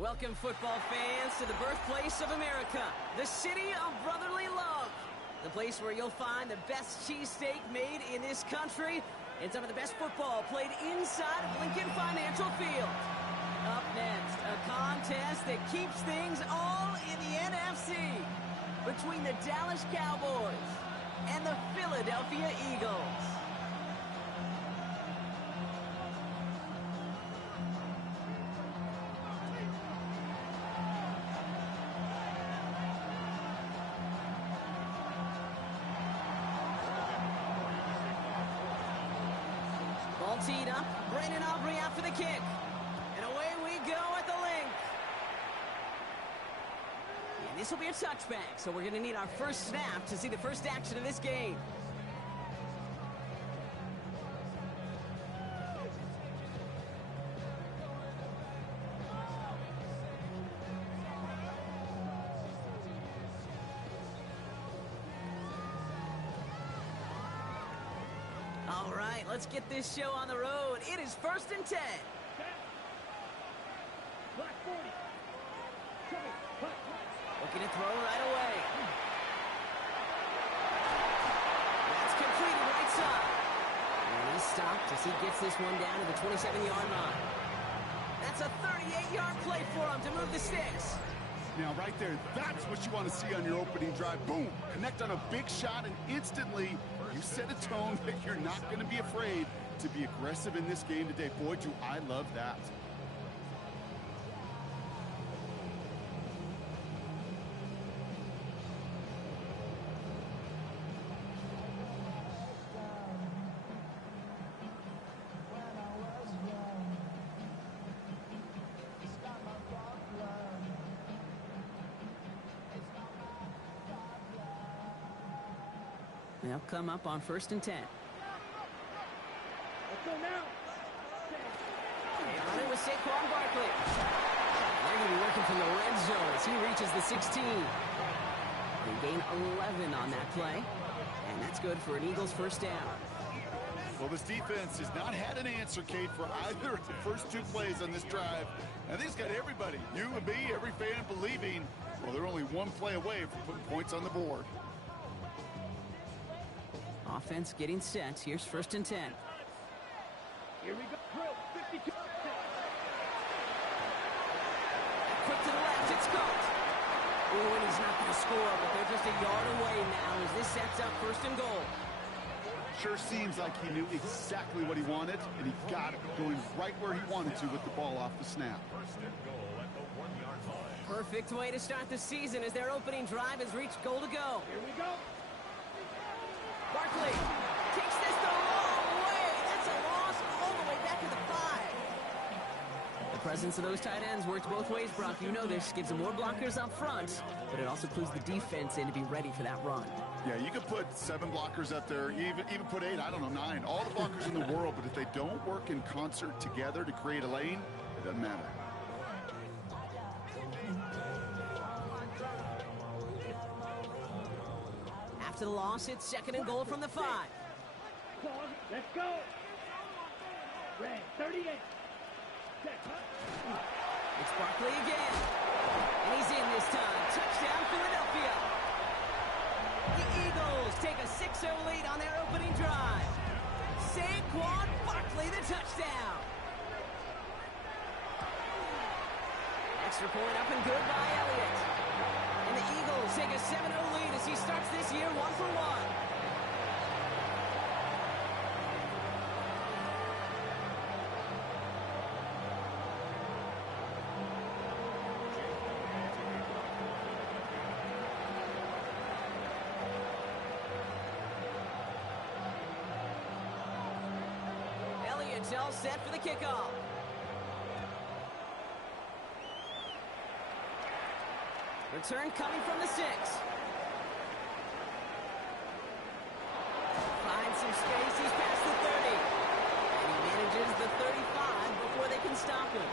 Welcome, football fans, to the birthplace of America, the city of brotherly love. The place where you'll find the best cheesesteak made in this country and some of the best football played inside of Lincoln Financial Field. Up next, a contest that keeps things all in the NFC between the Dallas Cowboys and the Philadelphia Eagles. Ball teed up, Brandon Aubrey out for the kick. And away we go at the link. And this will be a touchback, so we're going to need our first snap to see the first action of this game. All right, let's get this show on the road. It is 1st and 10. Looking to throw right away. That's completed right side. And he's stopped as he gets this one down to the 27-yard line. That's a 38-yard play for him to move the sticks. Now, right there, that's what you want to see on your opening drive. Boom! Connect on a big shot, and instantly you set a tone that you're not going to be afraid to be aggressive in this game today. Boy, do I love that. They'll come up on 1st and 10. Let's go now. On it with Saquon Barkley. They're going to be working from the red zone as he reaches the 16. They gain 11 on that play, and that's good for an Eagles first down. Well, this defense has not had an answer, Kate, for either of the first two plays on this drive. And they've got everybody, you and me, every fan believing, well, they're only one play away from putting points on the board. Offense getting set. Here's 1st and 10. Here we go. Drill. 52. Quick to the left. It's caught. Oh, and he's not going to score, but they're just a yard away now as this sets up 1st and goal. Sure seems like he knew exactly what he wanted, and he got it going right where he wanted to with the ball off the snap. Perfect way to start the season as their opening drive has reached goal to go. Here we go. Barkley takes this the wrong way. That's a loss all the way back to the 5. The presence of those tight ends works both ways, Brock. You know this. Gives them more blockers up front, but it also clues the defense in to be ready for that run. Yeah, you could put 7 blockers up there, even put 8, I don't know, 9. All the blockers in the world, but if they don't work in concert together to create a lane, it doesn't matter. After the loss, it's 2nd and goal from the 5. Let's go. Red 38. It's Barkley again. And he's in this time. Touchdown, Philadelphia. The Eagles take a 6-0 lead on their opening drive. Saquon Barkley, the touchdown. Extra point up and good by Elliott. And the Eagles take a 7-0 lead as he starts this year 1-for-1. Elliott's all set for the kickoff. Return coming from the 6. Finds some space. He's past the 30. And he manages the 35 before they can stop him.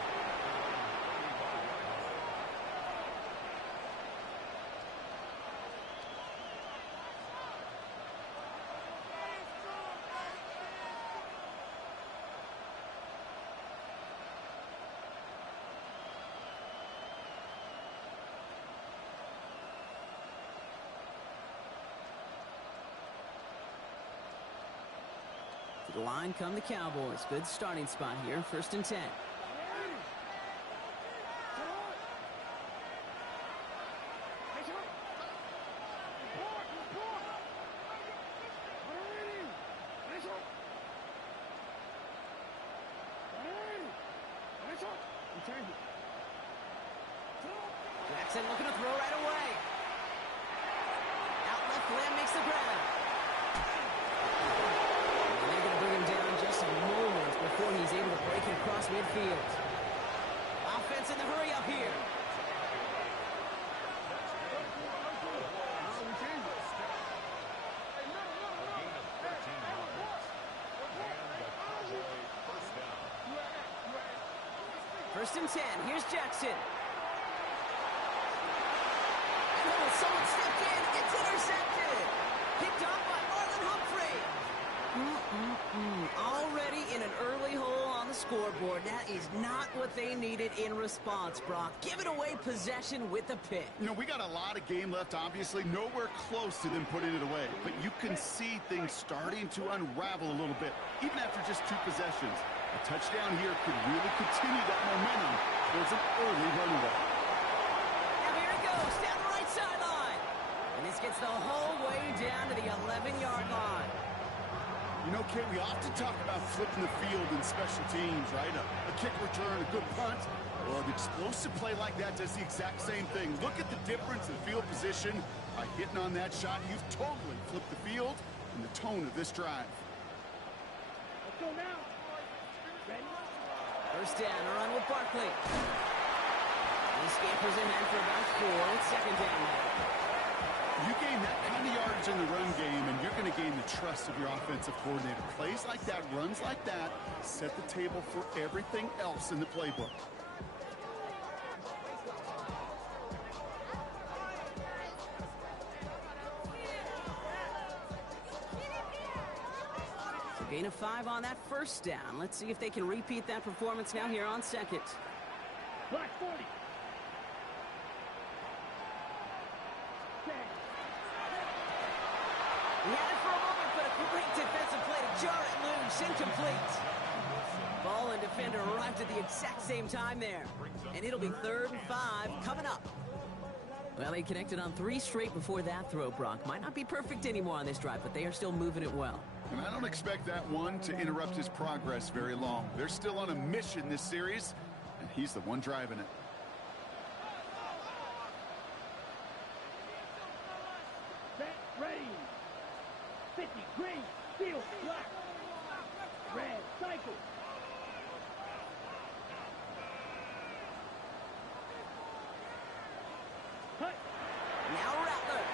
Line come the Cowboys. Good starting spot here. 1st and 10. Jackson looking to throw right away. Out left, Lamb makes the grab. And they're going to bring him down just a moment before he's able to break it across midfield. Offense in the hurry up here. First and 10. Here's Jackson. Someone stepped in. It's intercepted. Picked off by Marlon Humphrey. Already in an early hole on the scoreboard. That is not what they needed in response, Brock. Giving away possession with a pick. You know, we got a lot of game left, obviously. Nowhere close to them putting it away. But you can see things starting to unravel a little bit, even after just 2 possessions. A touchdown here could really continue that momentum towards an early runaway. Now here it goes, down the right sideline. And this gets the whole way down to the 11-yard line. You know, Kate, we often talk about flipping the field in special teams, right? A kick return, a good punt. Well, an explosive play like that does the exact same thing. Look at the difference in field position. By hitting on that shot, you've totally flipped the field and the tone of this drive. Let's go now. Ready? First down, a run with Barkley. He scampers ahead for about 4. It's 2nd down now. You gain that kind of yardage in the run game, and you're going to gain the trust of your offensive coordinator. Plays like that, runs like that, set the table for everything else in the playbook. So gain of 5 on that first down. Let's see if they can repeat that performance now here on 2nd. Black 40. He had it for a moment, but a great defensive play to jar it loose. Incomplete. Ball and defender arrived at the exact same time there. And it'll be 3rd and 5 coming up. Well, they connected on 3 straight before that throw, Brock. Might not be perfect anymore on this drive, but they are still moving it well. And I don't expect that one to interrupt his progress very long. They're still on a mission this series, and he's the one driving it. Set, ready. 50, green, steel, black. Red, cycle. Cut. Now Rattler.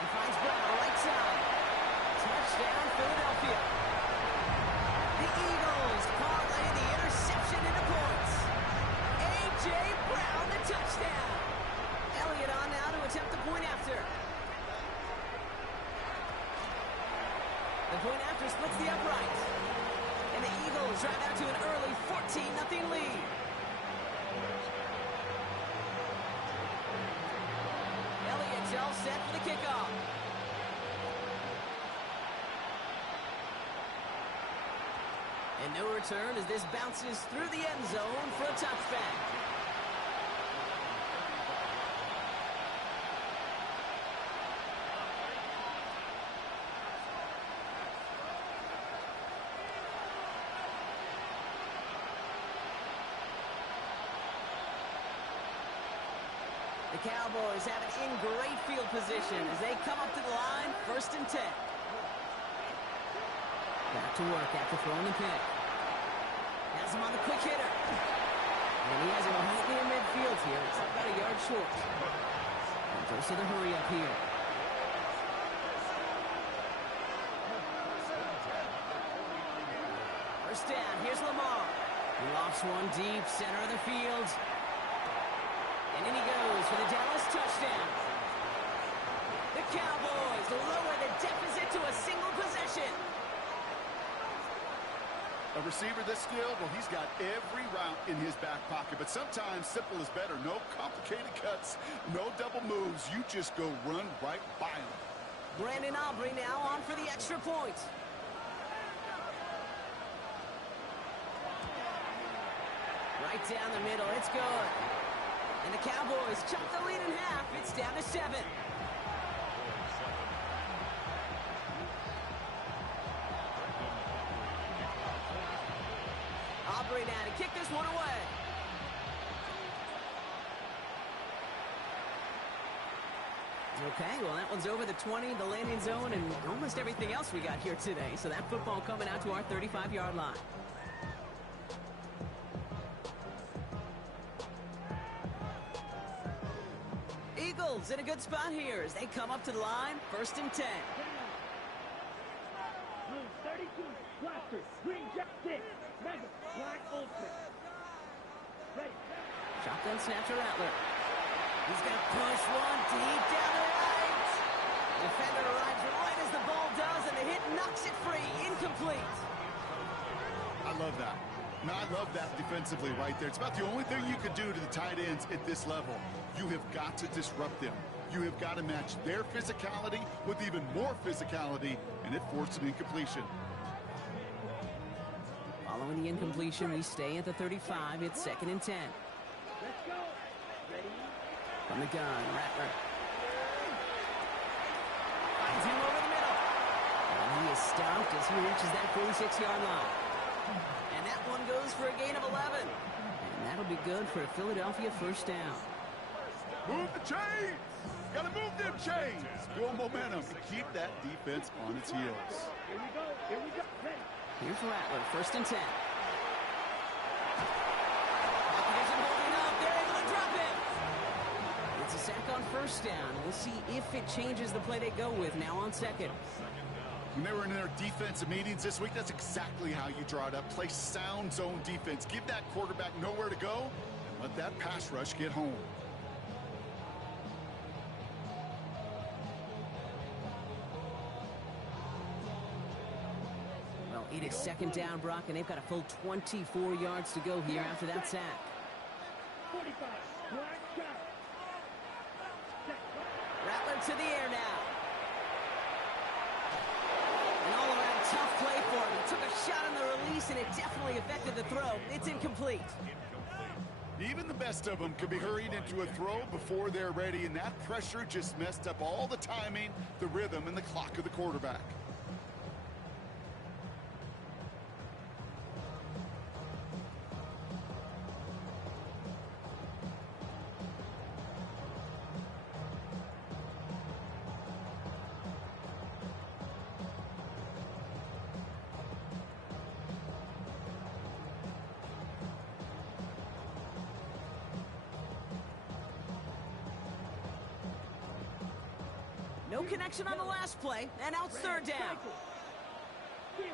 He finds Brown right side. Touchdown, Philadelphia. The Eagles parlay the interception into points. A.J. Brown, the touchdown. Elliott on now to attempt the point after. The point after splits the upright. And the Eagles drive out to an early 14-0 lead. Elliott's all set for the kickoff. And no return as this bounces through the end zone for a touchback. The Cowboys have it in great field position as they come up to the line, 1st and 10. Back to work after throwing the pick. Has him on the quick hitter. And he has him right near midfield here. It's about a yard short. And goes to the hurry up here. First down, here's Lamar. He lofts one deep, center of the field. And in he goes for the Dallas touchdown. The Cowboys lower the deficit to a single possession. A receiver this skilled, well, he's got every route in his back pocket. But sometimes simple is better. No complicated cuts, no double moves. You just go run right by him. Brandon Aubrey now on for the extra point. Right down the middle. It's good. And the Cowboys chop the lead in half. It's down to 7. Aubrey now to kick this one away. Okay, well, that one's over the 20, the landing zone, and almost everything else we got here today. So that football coming out to our 35-yard line. Eagles in a good spot here as they come up to the line. 1st and 10. 32, blaster, green jack 6, mega, black ultimate. Ready. Shotgun snap to Rattler. He's going to push one deep down the right. Defender arrives right as the ball does, and the hit knocks it free. Incomplete. I love that. Now, I love that defensively right there. It's about the only thing you could do to the tight ends at this level. You have got to disrupt them. You have got to match their physicality with even more physicality, and it forced an incompletion. Following the incompletion, we stay at the 35. It's 2nd and 10. Let's go. Ready. From the gun, Rattler. Finds him over the middle. And he is stopped as he reaches that 46-yard line. And that one goes for a gain of 11. And that'll be good for a Philadelphia 1st down. Move the chains! Gotta move them chains! Build momentum. Keep that defense on its heels. Here we go. Here we go. Ready. Here's Rattler, 1st and 10. Pocket isn't holding up. They're able to drop him. It's a sack on 1st down. We'll see if it changes the play they go with now on 2nd. When they were in their defensive meetings this week, that's exactly how you draw it up. Play sound zone defense. Give that quarterback nowhere to go, and let that pass rush get home. Well, it is 2nd down, Brock, and they've got a full 24 yards to go here after that sack. 45, black shot. Rattler to the air now. An all-around tough play for him. He took a shot on the release, and it definitely affected the throw. It's incomplete. Even the best of them could be hurried into a throw before they're ready, and that pressure just messed up all the timing, the rhythm, and the clock of the quarterback. No connection on the last play, and now it's 3rd down. 3rd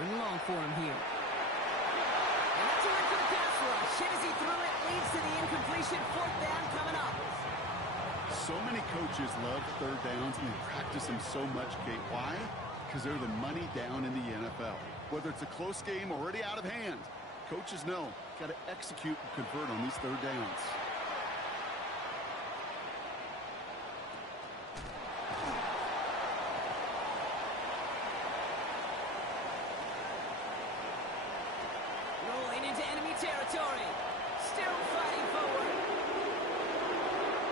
and long for him here. And that's a win for the pass rush. Hit as he threw it, leads to the incompletion. 4th down coming up. So many coaches love 3rd downs, and they practice them so much, Kate. Why? Because they're the money down in the NFL. Whether it's a close game already out of hand, coaches know, got to execute and convert on these 3rd downs. Rolling into enemy territory. Still fighting forward.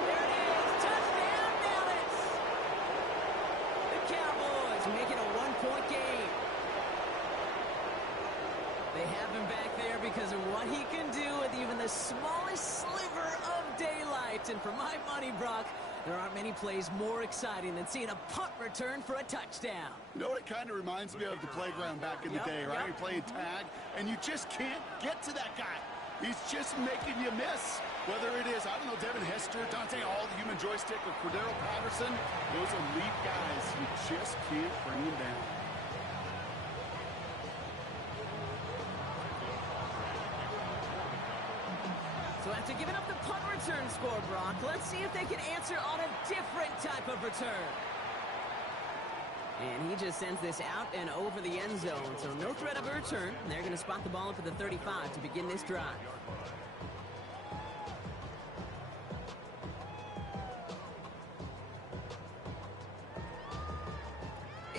There it is. Touchdown, Dallas. The Cowboys making a 1-point game. They have him back there because of what he can do with even the smallest sliver of daylight. And for my money, Brock, there aren't many plays more exciting than seeing a punt return for a touchdown. You know what it kind of reminds me of? The playground back in the day, right? You're playing tag, and you just can't get to that guy. He's just making you miss. Whether it is, I don't know, Devin Hester, Dante Hall, the human joystick, or Cordero Patterson, those elite guys, you just can't bring them down. So after giving up the punt return score, Brock, let's see if they can answer on a different type of return. And he just sends this out and over the end zone, so no threat of a return. They're going to spot the ball up at the 35 to begin this drive.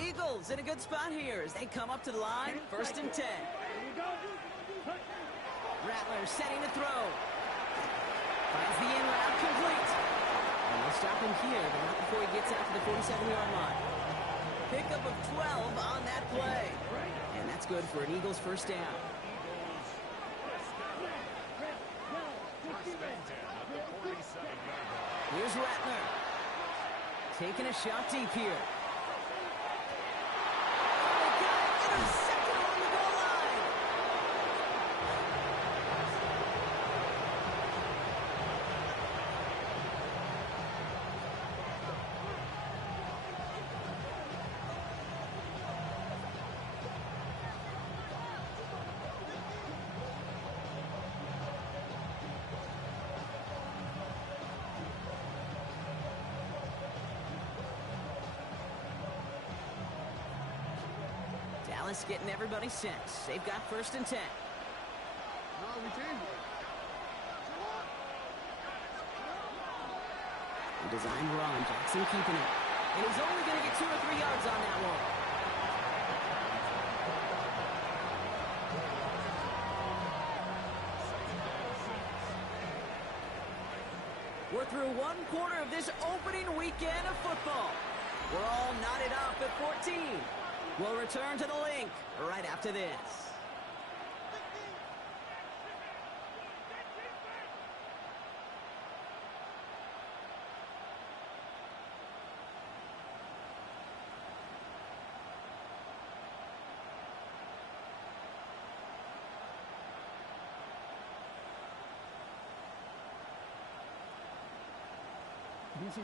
Eagles in a good spot here as they come up to the line, 1st and 10. Here we go. Rattler setting to throw. Finds the in route complete. And they'll stop him here, but not before he gets out to the 47-yard line. Pickup of 12 on that play. And that's good for an Eagles first down. Here's Rattler. Taking a shot deep here. Oh, they got it. Intercepted on the goal line. Dallas getting everybody set. They've got 1st and 10. The design run. Jackson keeping it. And he's only going to get 2 or 3 yards on that one. We're through 1 quarter of this opening weekend of football. We're all knotted up at 14. We'll return to the link right after this.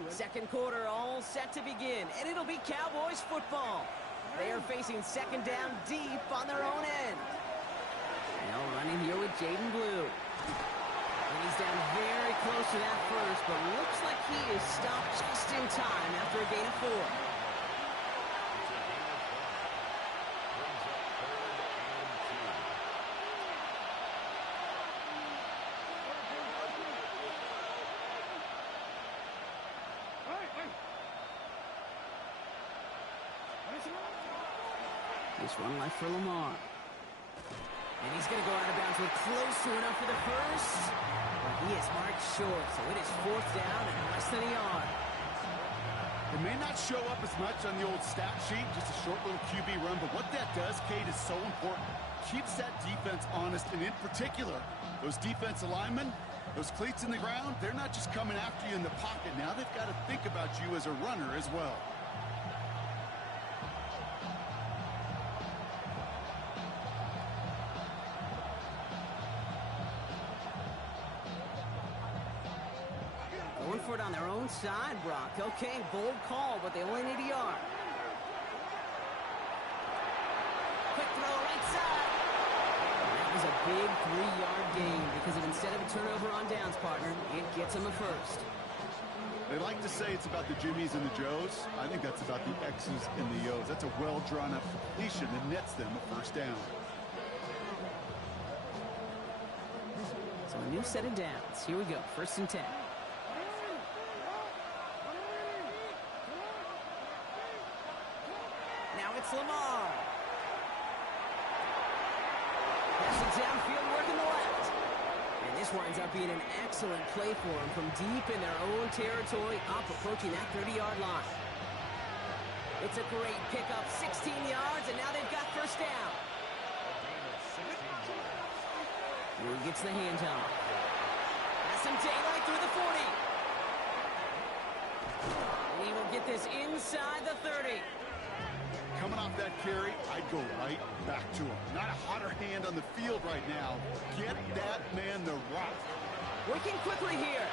Second quarter all set to begin, and it'll be Cowboys football. They are facing 2nd down deep on their own end. Now running here with Jaden Blue. And he's down very close to that first, but looks like he is stopped just in time after a gain of 4. This one left for Lamar. And he's going to go out of bounds with close to enough for the first. But he is marked short, so it is 4th down and less than a yard. It may not show up as much on the old stat sheet, just a short little QB run, but what that does, Kate, is so important. Keeps that defense honest, and in particular, those defense linemen, those cleats in the ground, they're not just coming after you in the pocket. Now they've got to think about you as a runner as well. Going for it on their own side, Brock. Okay, bold call, but they only need a yard. Quick throw right side. That was a big 3-yard gain because of instead of a turnover on downs, partner, it gets them a first. They like to say it's about the Jimmies and the Joes. I think that's about the X's and the O's. That's a well-drawn-up completion that nets them a first down. So a new set of downs. Here we go, 1st and 10. Now it's Lamar. Passes downfield, working the left. And this winds up being an excellent play for him from deep in their own territory, up approaching that 30-yard line. It's a great pickup, 16 yards, and now they've got 1st down. He gets the handoff. Has some daylight through the 40. And he will get this inside the 30. Coming off that carry, I'd go right back to him. Not a hotter hand on the field right now. Get that man the rock. Working quickly here.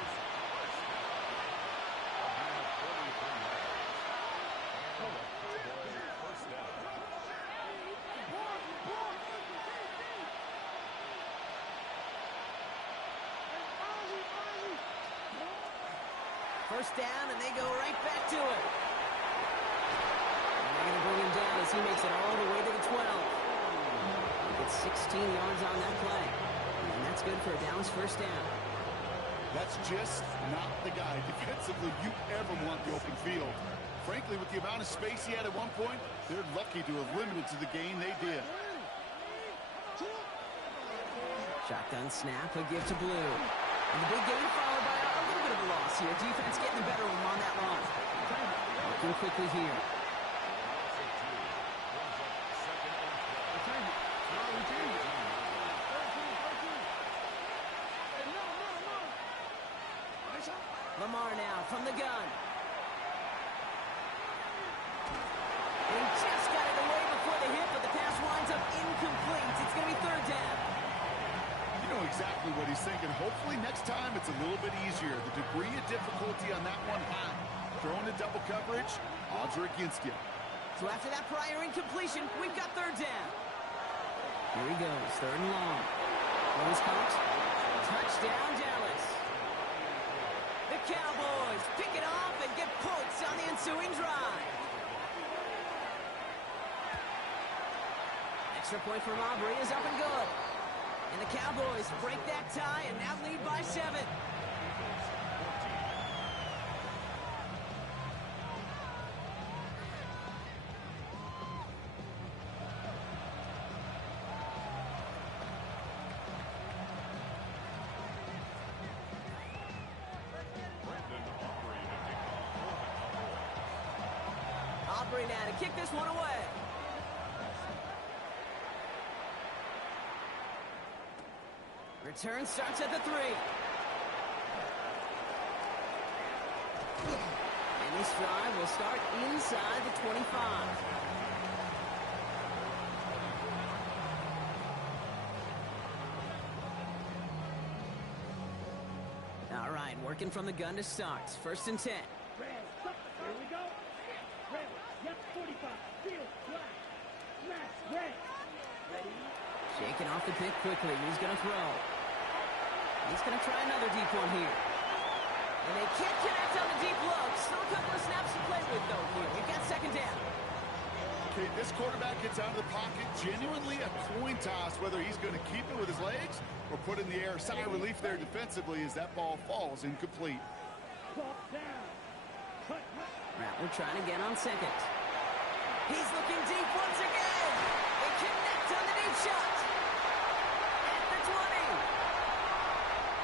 First down, and they go right back to it. And they're going to bring him down as he makes it all the way to the 12. He gets 16 yards on that play. And that's good for a Dallas first down. That's just not the guy defensively you ever want the open field. Frankly, with the amount of space he had at one point, they're lucky to have limited to the gain they did. Shotgun snap, a give to Blue. And the big game followed by a little bit of a loss here. Defense getting the better of them on that run. Working quickly here. Lamar now from the gun. And he just got it away before the hit, but the pass winds up incomplete. It's going to be third down. You know exactly what he's thinking. Hopefully next time it's a little bit easier. The degree of difficulty on that one high. Throwing to double coverage, odds are against you. So after that prior incompletion, we've got third down. Here he goes, third and long. Rose caught. Touchdown, Dallas. The Cowboys pick it off and get points on the ensuing drive. Extra point from Aubrey is up and good. And the Cowboys break that tie and now lead by 7. Aubrey now to kick this one away. Return starts at the 3. And this drive will start inside the 25. All right, working from the gun to start. First and 10. Here we go. Red. Yep, 45. Field. Black. Smash. Red. Ready? Shaking off the pick quickly. He's going to throw. He's going to try another deep one here. And they can't connect on the deep look. Still a couple of snaps to play with, though, here. We've got second down. Okay, this quarterback gets out of the pocket. Genuinely a coin toss whether he's going to keep it with his legs or put it in the air. Sigh of relief there defensively as that ball falls incomplete. Rattler trying again on second. He's looking deep once again. They connect on the deep shot. At the 20.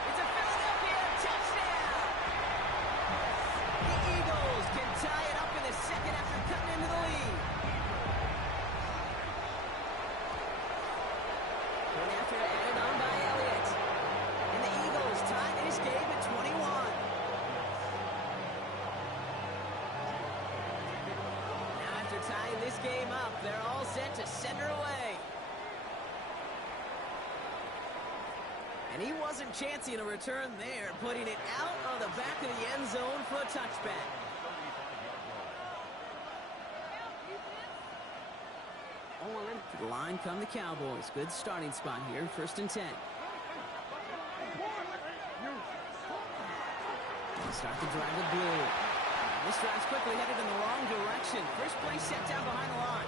It's a Philadelphia touchdown. The Eagles can tie it up in the second after cutting into the lead. One after added on by Elliott. And the Eagles tie this game at 21. Tying this game up, they're all set to send her away. And he wasn't chancing a return there, putting it out on the back of the end zone for a touchback. To the line come the Cowboys. Good starting spot here, first and 10. Start the drive with Blue. This drive's quickly headed in the wrong direction. First play set down behind the line.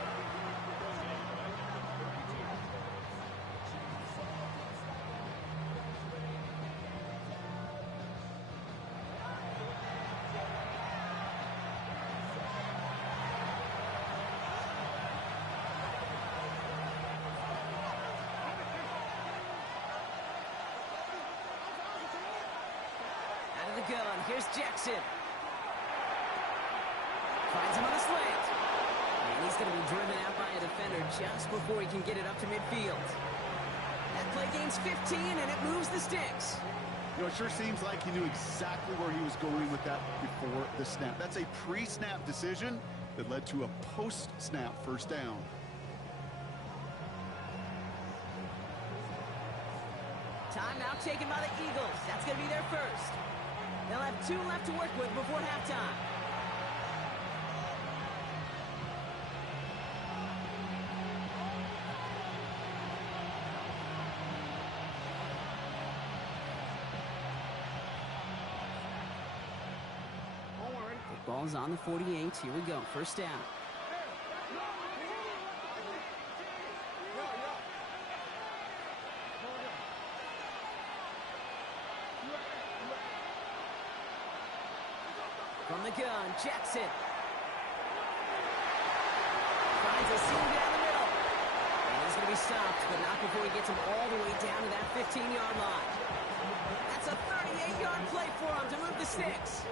Out of the gun, here's Jackson. Finds him on the slant. And he's going to be driven out by a defender just before he can get it up to midfield. That play gains 15, and it moves the sticks. You know, it sure seems like he knew exactly where he was going with that before the snap. That's a pre-snap decision that led to a post-snap first down. Timeout taken by the Eagles. That's going to be their first. They'll have 2 left to work with before halftime. Ball's on the 48. Here we go. First down. From the gun, Jackson. Finds a seam down the middle. And he's going to to be stopped, but not before he gets him all the way down to that 15-yard line. That's a 38-yard play for him to move the sticks.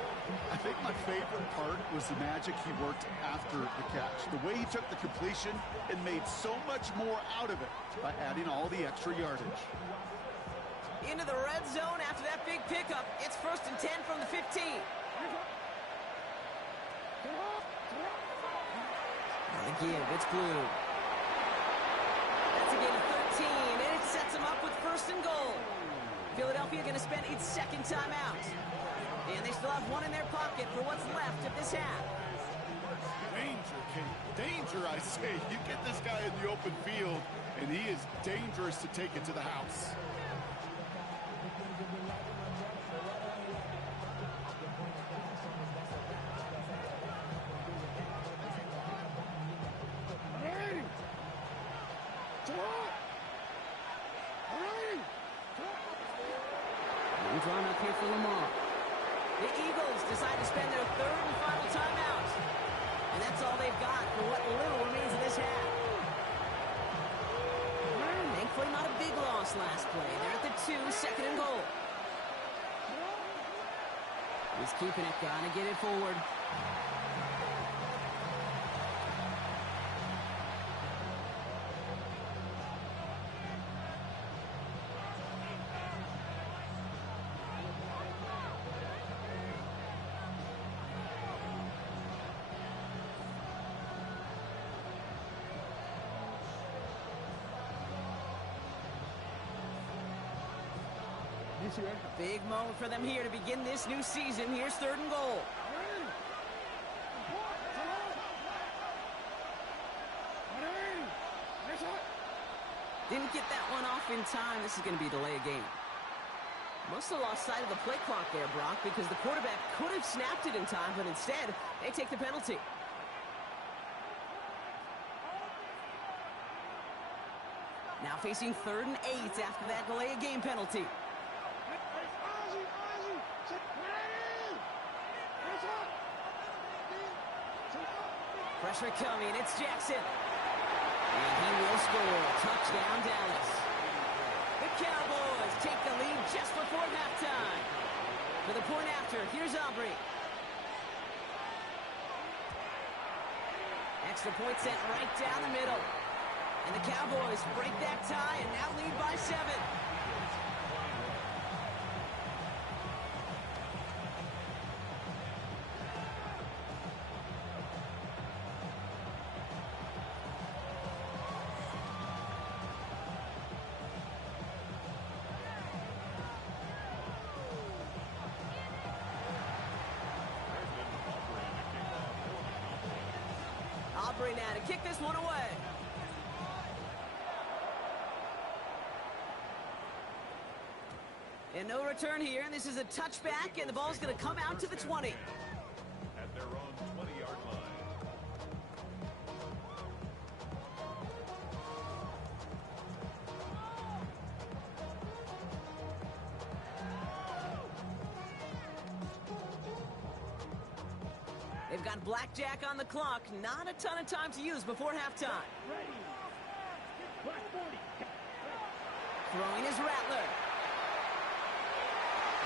I think my favorite part was the magic he worked after the catch. The way he took the completion and made so much more out of it by adding all the extra yardage. Into the red zone after that big pickup. It's 1st and 10 from the 15. The give, it's blue. That's a gain of 13, and it sets him up with 1st and goal. Philadelphia going to spend its second timeout. And they still have one in their pocket for what's left of this half. Danger, Kate. Danger, I say. You get this guy in the open field, and he is dangerous to take it to the house. Drawn up here for Lamar. The Eagles decide to spend their 3rd and final timeout. And that's all they've got for what little remains of this half. Thankfully, not a big loss last play. They're at the 2, 2nd and goal. He's keeping it, gotta get it forward. A big moment for them here to begin this new season. Here's 3rd and goal. Didn't get that one off in time. This is going to be a delay of game. Must have lost sight of the play clock there, Brock, because the quarterback could have snapped it in time, but instead, they take the penalty. Now facing 3rd and 8 after that delay of game penalty. Pressure coming, it's Jackson. And he will score. Touchdown, Dallas. The Cowboys take the lead just before halftime. For the point after, here's Aubrey. Extra point sent right down the middle. And the Cowboys break that tie and now lead by 7. Aubrey now to kick this one away. And no return here, and this is a touchback, and the ball's going to come out to the 20. At their own 20-yard line. They've got blackjack on the clock. Not a ton of time to use before halftime. Ready. Black 40. Throwing his Rattler.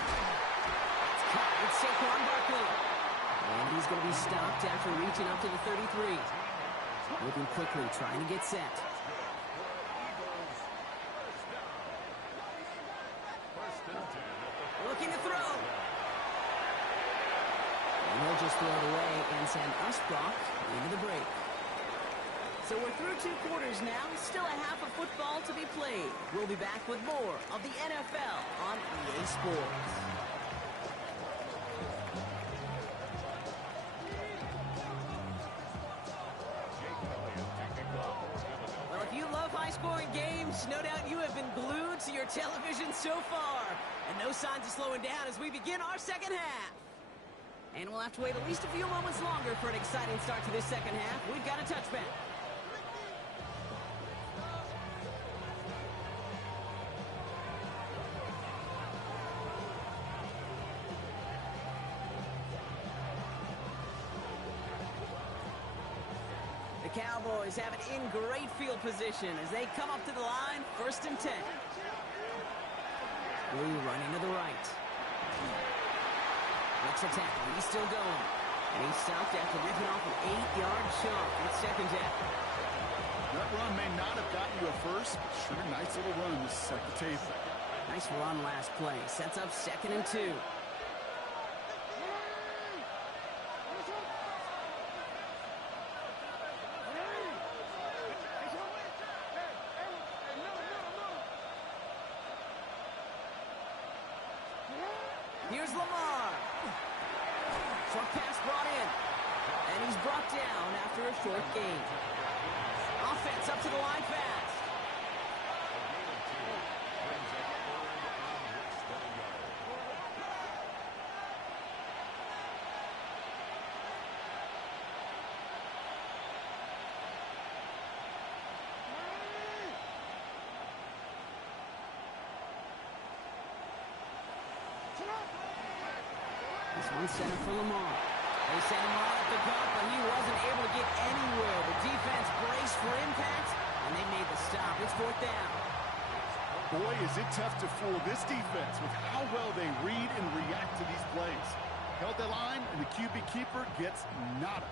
It's caught with Saquon Barkley. And he's going to be stopped after reaching up to the 33. Moving quickly, trying to get set. Looking to throw. And he'll just throw it away and send us, Brock, into the break. So we're through 2 quarters now. Still a half of football to be played. We'll be back with more of the NFL on EA Sports. Well, if you love high-scoring games, no doubt you have been glued to your television so far. And no signs of slowing down as we begin our second half. And we'll have to wait at least a few moments longer for an exciting start to this second half. We've got a touchback. The Cowboys have it in great field position as they come up to the line, 1st and 10. Blue running to the right. Makes a tackle. He's still going. And he's stopped after ripping off an 8-yard chunk. It's 2nd down. That run may not have gotten you a first, but sure, nice little run to set the table. Nice run last play. Sets up 2nd and 2. Here's Lamar. Short pass brought in. And he's brought down after a short gain. Offense up to the line fast. This one's center for Lamar. They sent him right up the gut, but he wasn't able to get anywhere. The defense braced for impact, and they made the stop. It's 4th down. Boy, is it tough to fool this defense with how well they read and react to these plays. Held the line, and the QB keeper gets nada.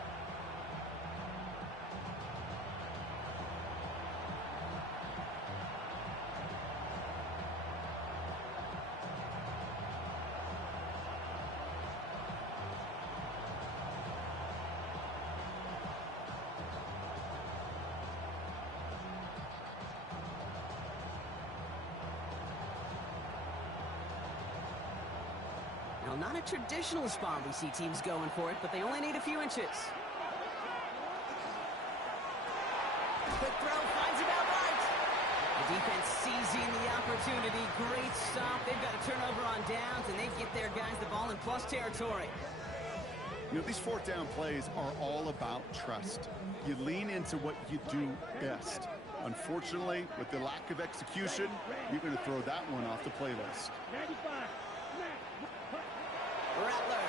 Now, not a traditional spot we see teams going for it, but they only need a few inches. Quick throw, finds him out right. The defense seizing the opportunity. Great stop. They've got a turnover on downs, and they get their guys the ball in plus territory. You know, these 4th down plays are all about trust. You lean into what you do best. Unfortunately, with the lack of execution, you're going to throw that one off the playlist. 95. Rattler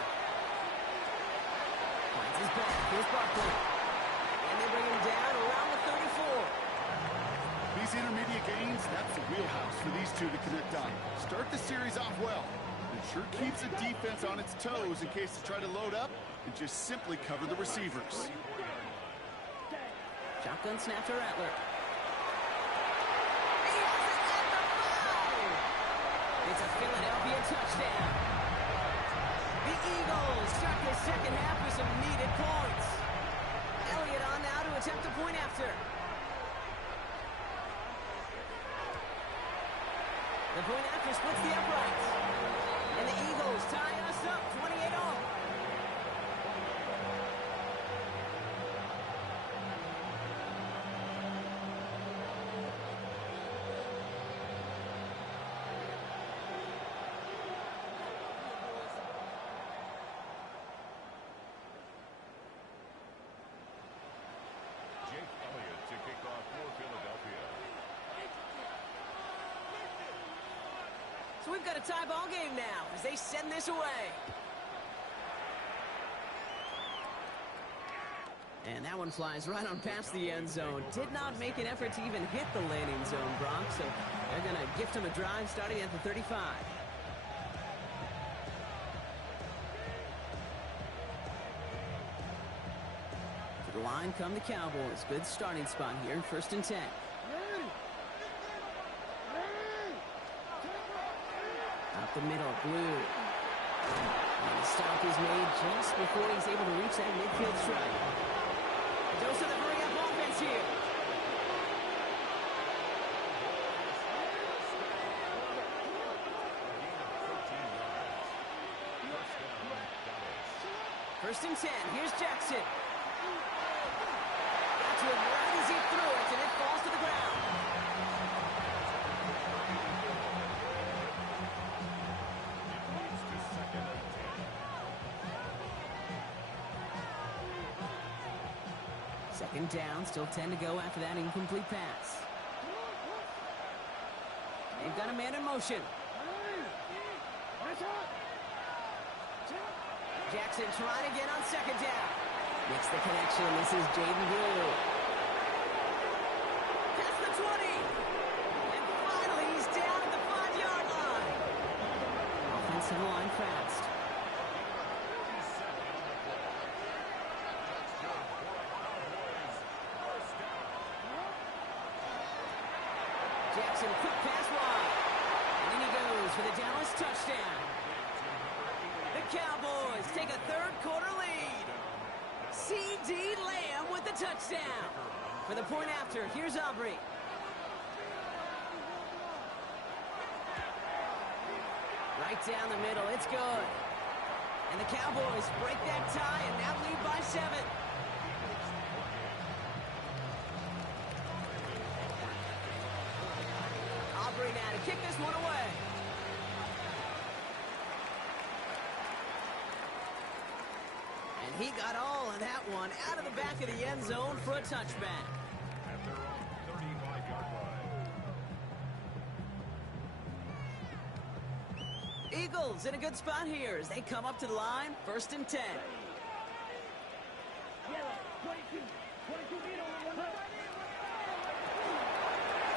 finds his back. Here's Barkley. And they bring him down around the 34. These intermediate gains, that's the wheelhouse for these two to connect on. Start the series off well. It sure keeps the defense on its toes in case they try to load up and just simply cover the receivers. Shotgun snap to Rattler. He has it at the 5. It's a Philadelphia touchdown. The Eagles start the 2nd half with some needed points. Elliott on now to attempt a point after. The point after splits the uprights. And the Eagles tie us up 28-all. To kick off for Philadelphia. So we've got a tie ball game now as they send this away. And that one flies right on past the end zone. Did not make an effort to even hit the landing zone, Brock. So they're going to gift him a drive starting at the 35. To the line come the Cowboys. Good starting spot here, 1st and 10. Up the middle, Blue. And the stop is made just before he's able to reach that midfield strike. A dose of the hurry-up offense here. First and 10. Here's Jackson. Got to him right as he threw it, and it falls to the ground. Second down, still 10 to go after that incomplete pass. They've got a man in motion. Jackson trying again on 2nd down. Makes the connection. This is Jaden Blue. to the line fast. Jackson, quick pass wide. And in he goes for the Dallas touchdown. The Cowboys take a third-quarter lead. C.D. Lamb with the touchdown. For the point after, here's Aubrey. Right down the middle, it's good. And the Cowboys break that tie and now lead by 7. Aubrey now to kick this one away. And he got all of that one out of the back of the end zone for a touchback. At their own 35-yard line. Eagles in a good spot here as they come up to the line, 1st and 10.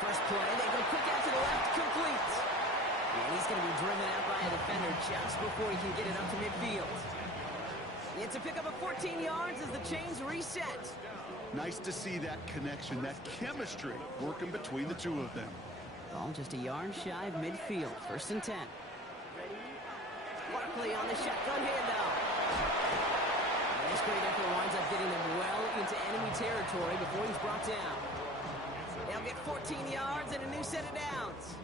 First play, they go quick out to the left, complete. And he's going to be driven out by a defender just before he can get it up to midfield. It's a pickup of 14 yards as the chains reset. Nice to see that connection, that chemistry working between the two of them. Ball just a yard shy of midfield, 1st and 10. Barkley on the shotgun handoff. And this great effort winds up getting them well into enemy territory before he's brought down. They'll get 14 yards and a new set of downs.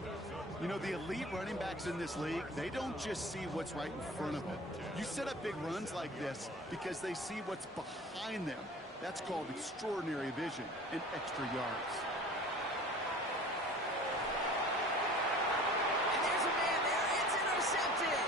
You know, the elite running backs in this league, they don't just see what's right in front of them. You set up big runs like this because they see what's behind them. That's called extraordinary vision and extra yards. And there's a man there. It's intercepted.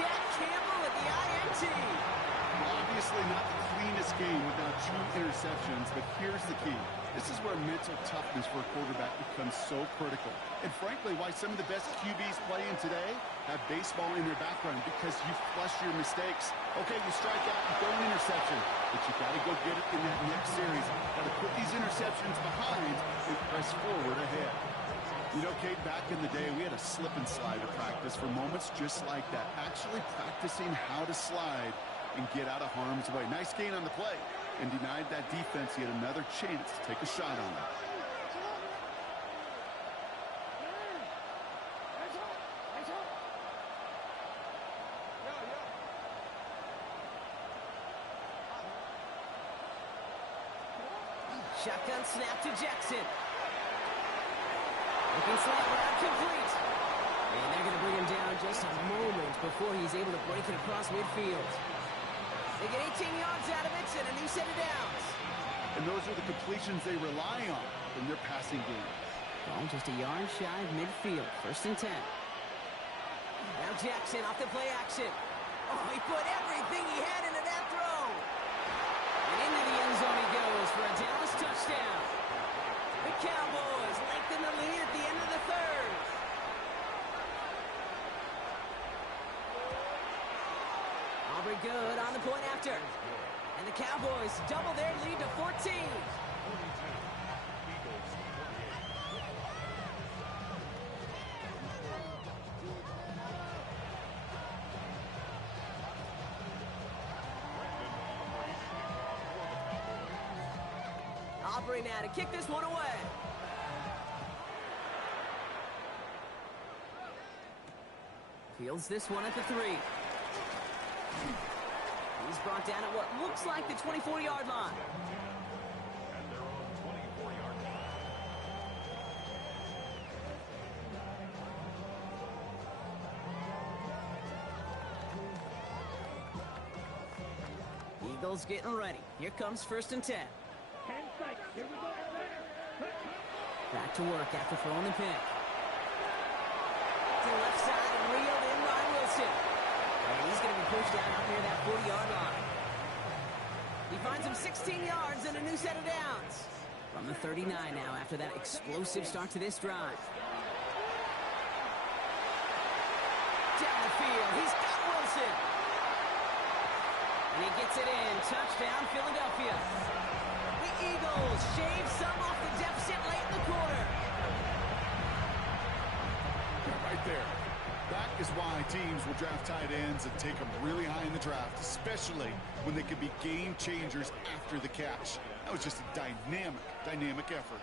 Jack Campbell at the INT. Well, obviously not the cleanest game without 2 interceptions, but here's the key. This is where mental toughness for a quarterback becomes so critical. And frankly, why some of the best QBs playing today have baseball in their background, because you flush your mistakes. Okay, you strike out, you throw an interception, but you got to go get it in that next series. Got to put these interceptions behind and press forward ahead. You know, Kate, back in the day, we had a slip and slide to practice for moments just like that. Actually practicing how to slide and get out of harm's way. Nice gain on the play, and denied that defense yet another chance to take a shot on it. Shotgun snap to Jackson. Looking slant route complete. And they're going to bring him down just a moment before he's able to break it across midfield. They get 18 yards out of it and a new set of downs. And those are the completions they rely on in their passing game. Ball just a yard shy of midfield, 1st and 10. Now Jackson off the play action. Oh, he put everything he had into that throw. And into the end zone he goes for a Dallas touchdown. The Cowboys lengthen the lead at the end of the 3rd. Aubrey good on the point after. And the Cowboys double their lead to 14. Aubrey now to kick this one away. Fields this one at the 3. He's brought down at what looks like the 24-yard line. At their own 24-yard line. Eagles getting ready. Here comes 1st and 10. Back to work after throwing the pick. To the left side and reeled in by Wilson. And he's going to be pushed down out near that 40-yard line. He finds him 16 yards and a new set of downs. From the 39 now after that explosive start to this drive. Down the field, he's got Wilson. And he gets it in. Touchdown, Philadelphia. The Eagles shave some off the deficit late in the quarter. Right there. That is why teams will draft tight ends and take them really high in the draft, especially when they can be game changers after the catch. That was just a dynamic effort.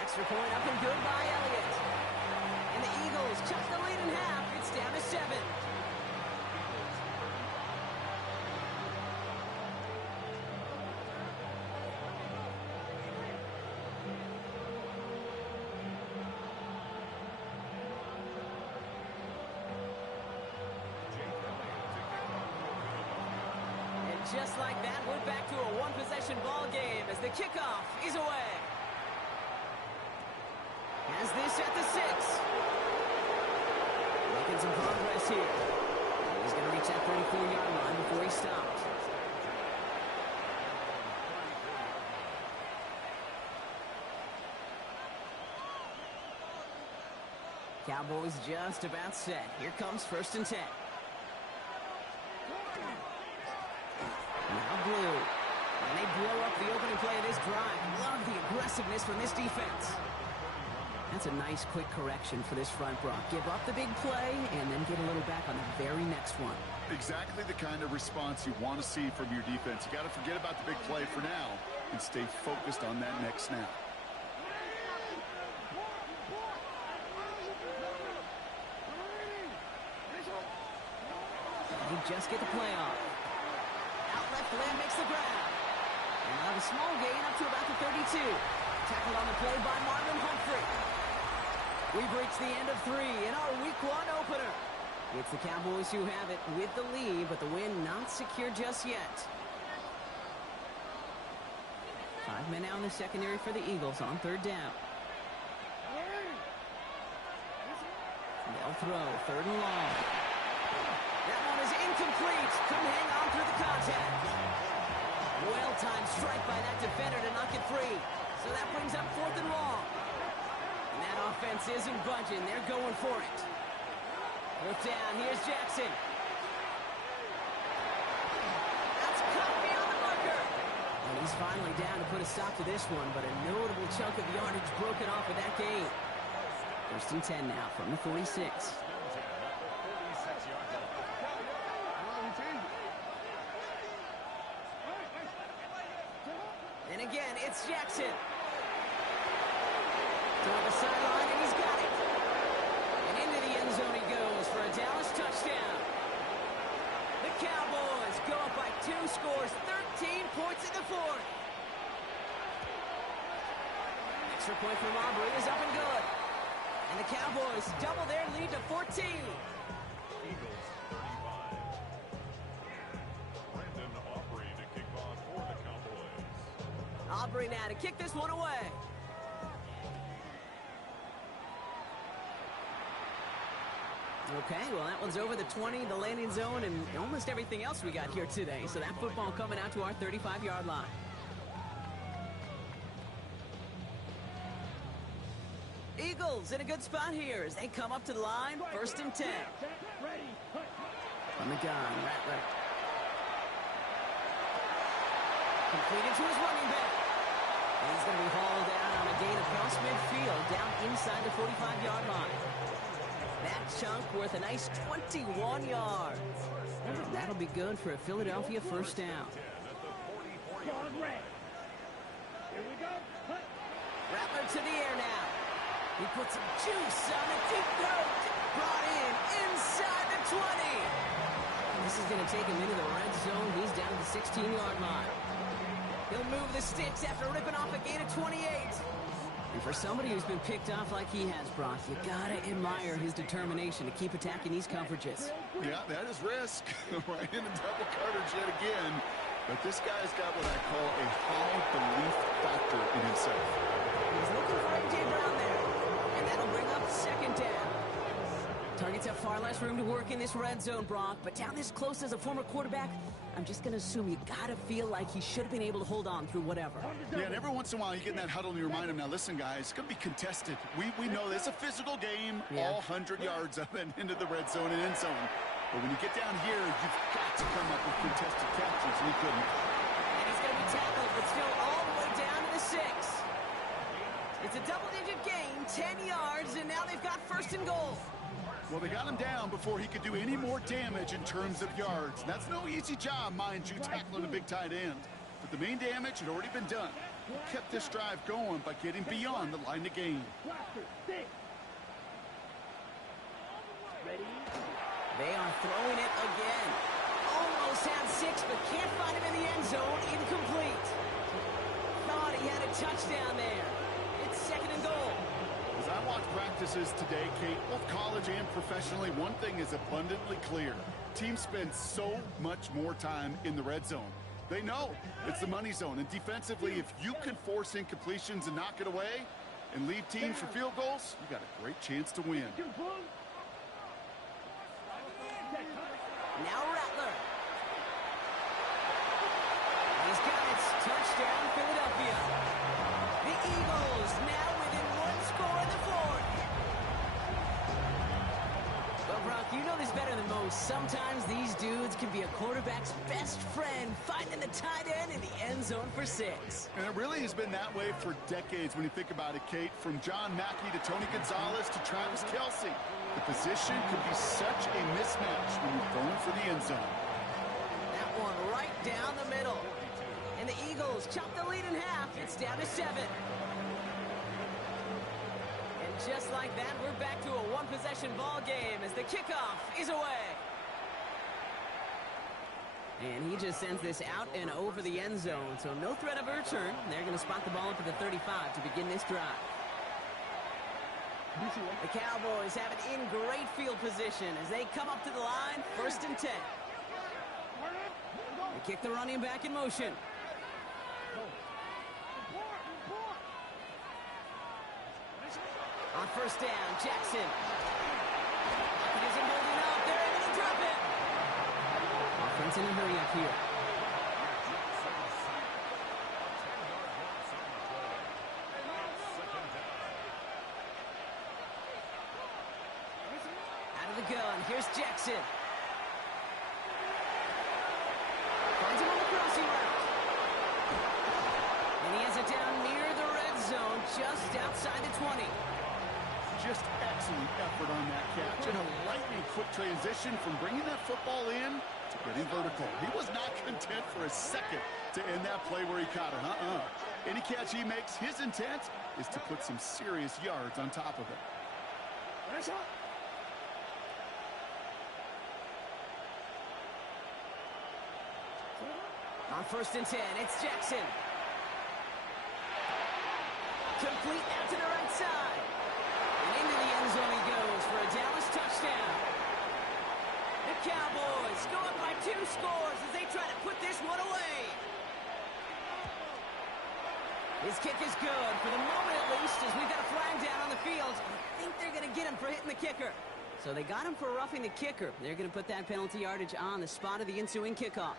Extra point up and good by Elliott. And the Eagles cut the lead in half. It's down to 7. Just like that, we're back to a one-possession ball game as the kickoff is away. Has this at the 6. Making some progress here. He's going to reach that 34-yard line before he stops. Cowboys just about set. Here comes 1st and 10. Now blue. And they blow up the opening play of this drive. Love the aggressiveness from this defense. That's a nice quick correction for this front, Brock. Give up the big play and then get a little back on the very next one. Exactly the kind of response you want to see from your defense. You got to forget about the big play for now and stay focused on that next snap. They just get the play off. Out left, Lamb makes the grab. And on a small gain up to about the 32. Tackled on the play by Marlon Humphrey. We've reached the end of 3 in our Week 1 opener. It's the Cowboys who have it with the lead, but the win not secure just yet. 5 men out in the secondary for the Eagles on 3rd down. They'll throw 3rd and long. That one is incomplete. Couldn't hang on through the contact. Well-timed strike by that defender to knock it free. So that brings up 4th and long. And that offense isn't budging. They're going for it. 4th down. Here's Jackson. That's cut beyond the marker. And he's finally down to put a stop to this one, but a notable chunk of yardage broken off with that gain. 1st and 10 now from the 46. And again, it's Jackson. Toward the sideline, and he's got it. And into the end zone he goes for a Dallas touchdown. The Cowboys go up by 2 scores, 13 points in the 4th. Extra point from Aubrey is up and good. And the Cowboys double their lead to 14. Eagles 35. Brandon Aubrey to kick off for the Cowboys. Aubrey now to kick this one away. Okay, well, that one's over the 20, the landing zone, and almost everything else we got here today. So that football coming out to our 35-yard line. Eagles in a good spot here as they come up to the line. 1st and 10. From the gun, Rattler. Completed to his running back. And he's going to be hauled down on a gain across midfield, down inside the 45-yard line. That chunk worth a nice 21 yards. And that'll be good for a Philadelphia 1st down. Rattler to the air now. He puts some juice on a deep throw. Brought in inside the 20. And this is going to take him into the red zone. He's down to the 16-yard line. He'll move the sticks after ripping off a gain of 28. And for somebody who's been picked off like he has, Brock, you gotta admire his determination to keep attacking these coverages. Yeah, that is risk. Right into double coverage yet again. But this guy's got what I call a high belief factor in himself. He's looking for A.J. Brown there. And that'll bring up 2nd down. Targets have far less room to work in this red zone, Brock. But down this close as a former quarterback, I'm just going to assume you got to feel like he should have been able to hold on through whatever. Yeah, and every once in a while you get in that huddle and you remind him, now listen, guys, it's going to be contested. We know this is a physical game, all 100 yards up and into the red zone and end zone. But when you get down here, you've got to come up with contested catches, and he couldn't. And he's going to be tackled, but still all the way down to the 6. It's It's a double-digit gain, 10 yards, and now they've got first and goal. Well, they got him down before he could do any more damage in terms of yards. That's no easy job, mind you, tackling a big tight end. But the main damage had already been done. He kept this drive going by getting beyond the line of game. Ready? They are throwing it again. Almost had 6, but can't find him in the end zone. Incomplete. Thought he had a touchdown there. It's second and goal. As I watch practices today, Kate, both college and professionally, one thing is abundantly clear. Teams spend so much more time in the red zone. They know it's the money zone, and defensively, if you can force incompletions and knock it away and lead teams for field goals, you got a great chance to win. Now Rattler. He's got it. Touchdown, Philadelphia. The Eagles now within 1 score in the fourth. Well, Brock, you know this better than most. Sometimes these dudes can be a quarterback's best friend, finding the tight end in the end zone for 6. And it really has been that way for decades when you think about it, Kate. From John Mackey to Tony Gonzalez to Travis Kelce. The position could be such a mismatch when you're going for the end zone. That one right down the middle. And the Eagles chop the lead in half. It's down to 7. And just like that, we're back to a one-possession ball game as the kickoff is away. And he just sends this out and over the end zone, so no threat of a return. They're going to spot the ball up at the 35 to begin this drive. The Cowboys have it in great field position as they come up to the line, first and 10. They kick the running back in motion. On first down, Jackson. It isn't holding up. They're able to drop it. Offense in a hurry up here. Gun. Here's Jackson. Finds him on the crossing route. And he has it down near the red zone, just outside the 20. Just excellent effort on that catch. And a lightning quick transition from bringing that football in to getting vertical. He was not content for a second to end that play where he caught it. Any catch he makes, his intent is to put some serious yards on top of it. On first and 10, it's Jackson. Complete out to the right side. And into the end zone he goes for a Dallas touchdown. The Cowboys go up by 2 scores as they try to put this one away. His kick is good for the moment at least, as we've got a flag down on the field. I think they're going to get him for hitting the kicker. So they got him for roughing the kicker. They're going to put that penalty yardage on the spot of the ensuing kickoff.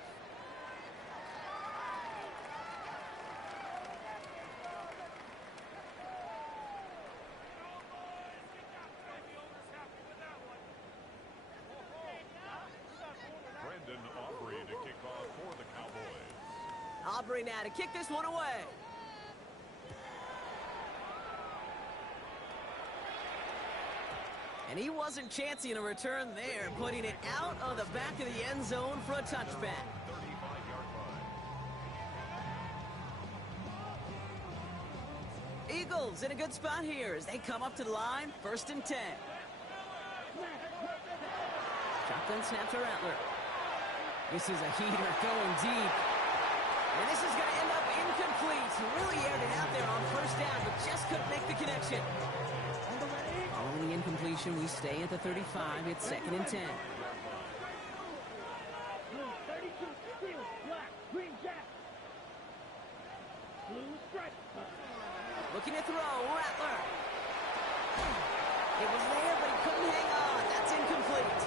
Aubrey now to kick this one away. And he wasn't chancing a return there, putting it out of the back of the end zone for a touchback. Eagles in a good spot here as they come up to the line, first and 10. Shotgun snap to Rattler. This is a heater going deep. And this is going to end up incomplete. He really aired it out there on first down, but just couldn't make the connection. Following the incompletion, we stay at the 35. It's second and 10. Blue 32, steel, black, green jack. Blue stripe. Looking to throw, Rattler. It was there, but he couldn't hang on. That's incomplete.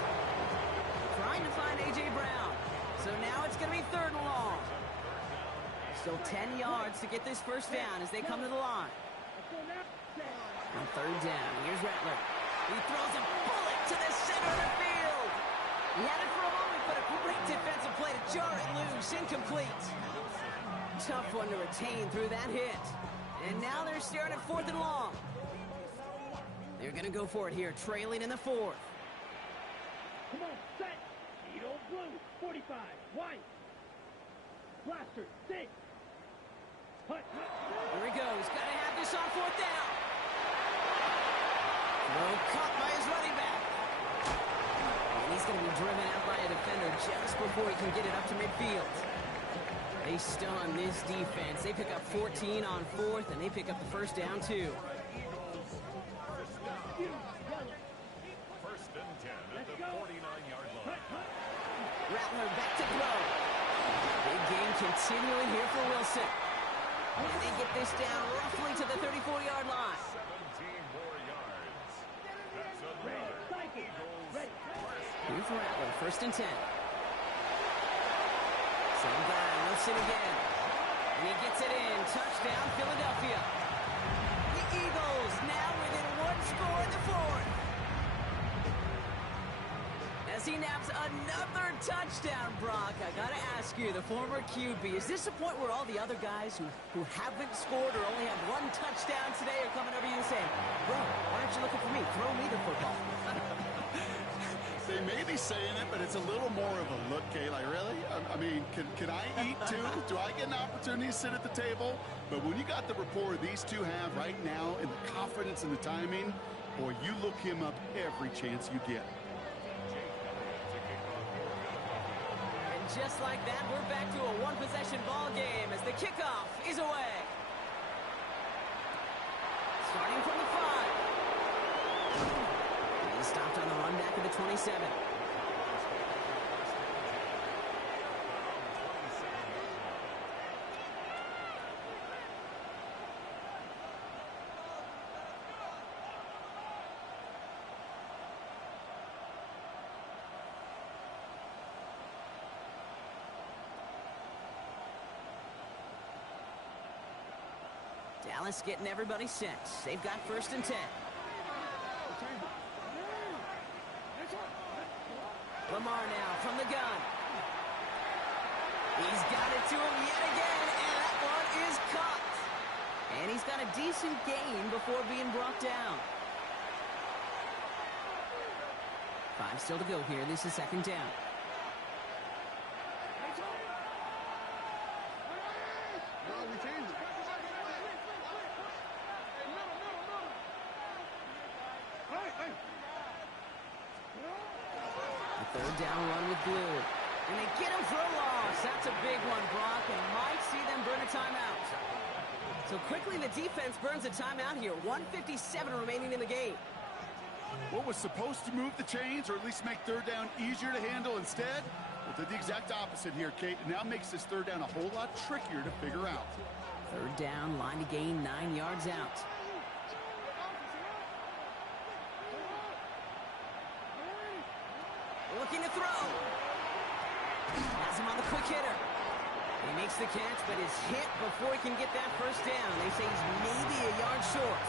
Trying to find A.J. Brown. So now it's going to be third and long. Still 10 yards to get this first down as they come to the line. On third down, here's Rattler. He throws a bullet to the center of the field. He had it for a moment, but a great defensive play to jar it loose. Incomplete. Tough one to retain through that hit. And now they're staring at 4th and long. They're going to go for it here, trailing in the 4th. Come on, set. Eagle blue, 45, white. Blaster, 6. Hut. Here he goes. Got to have this on 4th down. Throw caught by his running back. And he's going to be driven out by a defender just before he can get it up to midfield. They stun this defense. They pick up 14 on 4th, and they pick up the first down, too. First and 10 at the 49-yard line. Rattler back to throw. Big game continuing here for Wilson. And they get this down roughly to the 34-yard line. 17 more yards. That's another Eagles first. Here's Rattler, first and 10. Same guy, Wilson again. And he gets it in. Touchdown, Philadelphia. The Eagles now within 1 score in the 4th. As he naps another touchdown, Brock, I got to ask you, the former QB, is this a point where all the other guys who haven't scored or only have 1 touchdown today are coming over you and saying, bro, why aren't you looking for me? Throw me the football. They may be saying it, but it's a little more of a look, Kay. Like, really? I mean, can I eat too? Do I get an opportunity to sit at the table? But when you got the rapport these two have right now and the confidence and the timing, boy, you look him up every chance you get. And just like that, we're back to a 1-possession ball game as the kickoff is away. Starting from the 5. He stopped on the run back of the 27. Dallas getting everybody set. They've got first and 10. Lamar now from the gun. He's got it to him yet again, and that one is caught. And he's got a decent gain before being brought down. 5 still to go here. This is second down. Third down run with Blue. And they get him for a loss. That's a big one, Brock, and might see them burn a timeout. So quickly the defense burns a timeout here. 1:57 remaining in the game. What was supposed to move the chains or at least make third down easier to handle instead? Well, did the exact opposite here, Kate. It now makes this third down a whole lot trickier to figure out. Third down, line to gain 9 yards out. Looking to throw. Has him on the quick hitter. He makes the catch, but is hit before he can get that first down. They say he's maybe a yard short.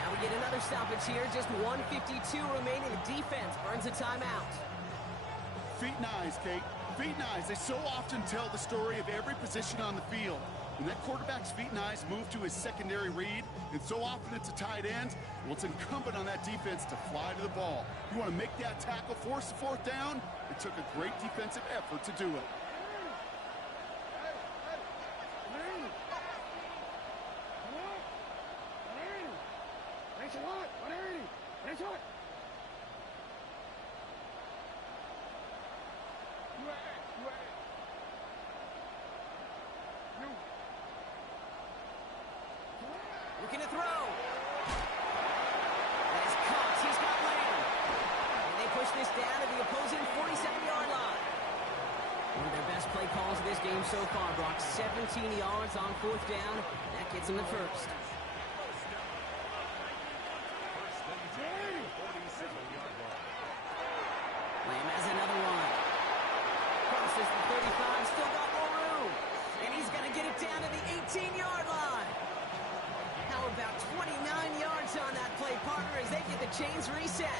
Now we get another stoppage here. Just 1:52 remaining. The defense burns a timeout. Feet and eyes, Kate. Feet and eyes. They so often tell the story of every position on the field. When that quarterback's feet and eyes move to his secondary read, and so often it's a tight end, well, it's incumbent on that defense to fly to the ball. You want to make that tackle, force the fourth down? It took a great defensive effort to do it. Looking to throw. As caught, he's got land. And they push this down to the opposing 47-yard line. One of their best play calls of this game so far, Brock. 17 yards on fourth down. That gets him the first. Lamb has another one. Crosses the 35, still got more room. And he's going to get it down to the 18-yard line. How about 29 yards on that play, partner, as they get the chains reset.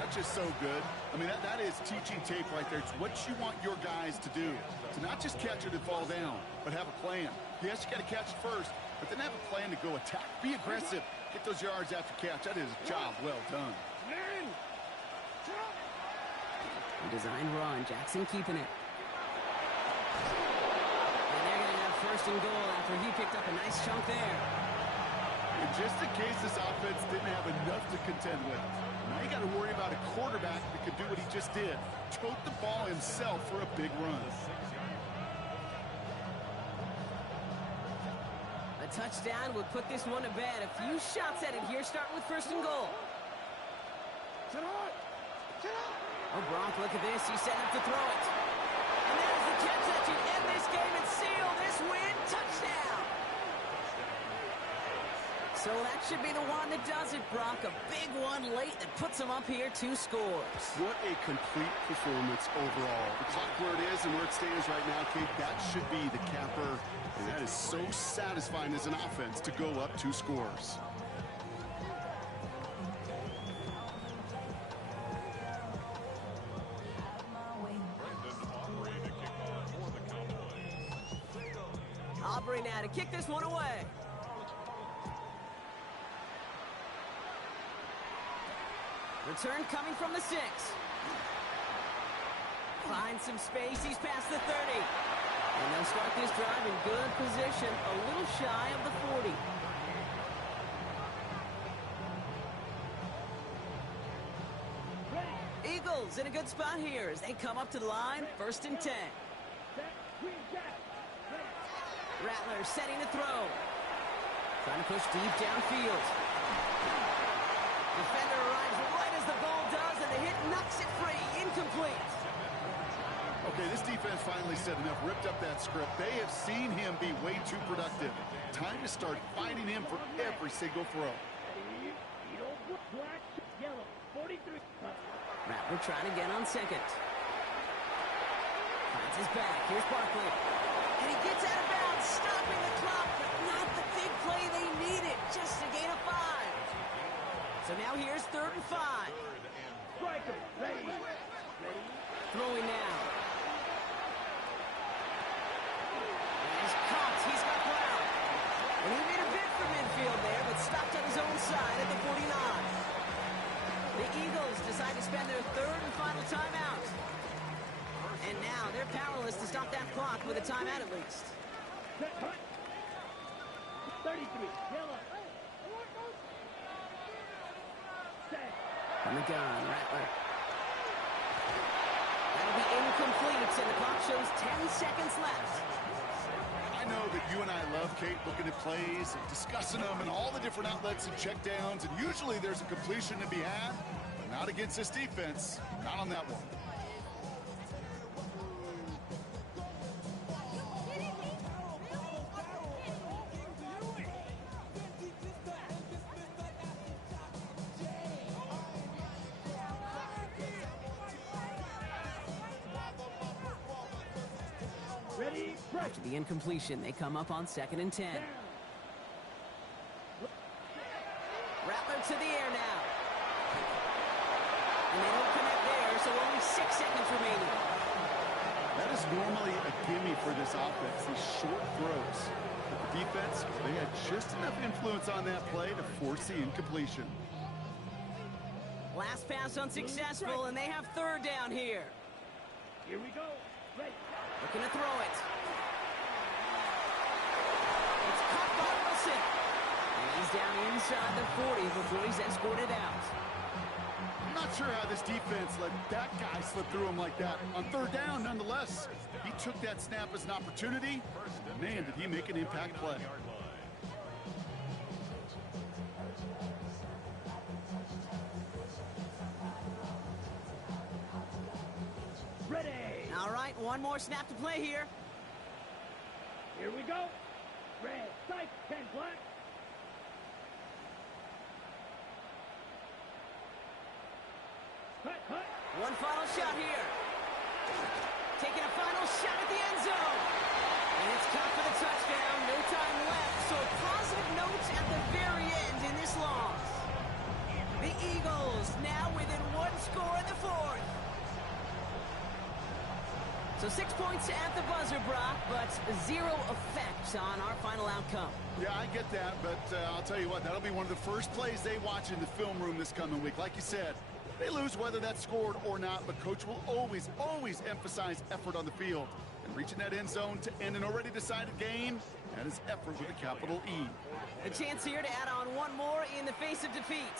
That's just so good. I mean, that is teaching tape right there. It's what you want your guys to do. To not just catch it and fall down, but have a plan. Yes, you got to catch it first, but then have a plan to go attack. Be aggressive. Get those yards after catch. That is a job well done. A designed run. Jackson keeping it. And they're going to have first and goal after he picked up a nice chunk there. And just in case this offense didn't have enough to contend with, now you got to worry about a quarterback that could do what he just did. Tote the ball himself for a big run. A touchdown would put this one to bed. A few shots at it here, starting with first and goal. Oh, Gronk, look at this. He's setting up to throw it. And that is the catch that should end this game and seal this win. Touchdown! So that should be the one that does it, Brock. A big one late that puts him up here, 2 scores. What a complete performance overall. The clock where it is and where it stands right now, Kate, that should be the capper. And that is so satisfying as an offense to go up 2 scores. Aubrey now to kick this one away. Return coming from the 6. Finds some space. He's past the 30. And they'll start this drive in good position, a little shy of the 40. Eagles in a good spot here as they come up to the line, first and 10. Rattler setting to throw. Trying to push deep downfield. Defender arrives right as the ball does, and the hit knocks it free. Incomplete. Okay, this defense finally said enough, ripped up that script. They have seen him be way too productive. Time to start fighting him for every single throw. Rattler trying to get on second. Finds his back. Here's Barkley. And he gets out of bounds, stopping the clock, but not the big play they needed. Just a gain of 5. So now here's 3rd and 5. Throwing now. He's caught. He's got ground. And he made a bid for midfield there, but stopped on his own side at the 49. The Eagles decide to spend their 3rd and final timeout. And now they're powerless to stop that clock with a timeout at least. 33, yellow. From the gun, Rattler. That'll be incomplete, and the clock shows 10 seconds left. I know that you and I love, Kate, looking at plays and discussing them and all the different outlets and checkdowns, and usually there's a completion to be had, but not against this defense. Not on that one. After the incompletion, they come up on 2nd and 10. Rattler to the air now. And they don't connect there, so only 6 seconds remaining. That is normally a gimme for this offense, these short throws. But the defense, they had just enough influence on that play to force the incompletion. Last pass unsuccessful, and they have 3rd down here. Here we go. Looking to throw it. It's caught by Wilson. And he's down inside the 40 before he's escorted out. I'm not sure how this defense let that guy slip through him like that. On 3rd down, nonetheless, he took that snap as an opportunity. Man, did he make an impact play. Ready. All right, one more snap to play here. Here we go. Red, sight, 10 black. Hut. One final shot here. Taking a final shot at the end zone. And it's caught for the touchdown. No time left. So positive notes at the very end in this loss. The Eagles now within 1 score in the 4th. So 6 points at the buzzer, Brock, but 0 effect on our final outcome. Yeah, I get that, but I'll tell you what, that'll be one of the first plays they watch in the film room this coming week. Like you said, they lose whether that's scored or not, but Coach will always, always emphasize effort on the field. And reaching that end zone to end an already decided game, that is effort with a capital E. The chance here to add on one more in the face of defeat.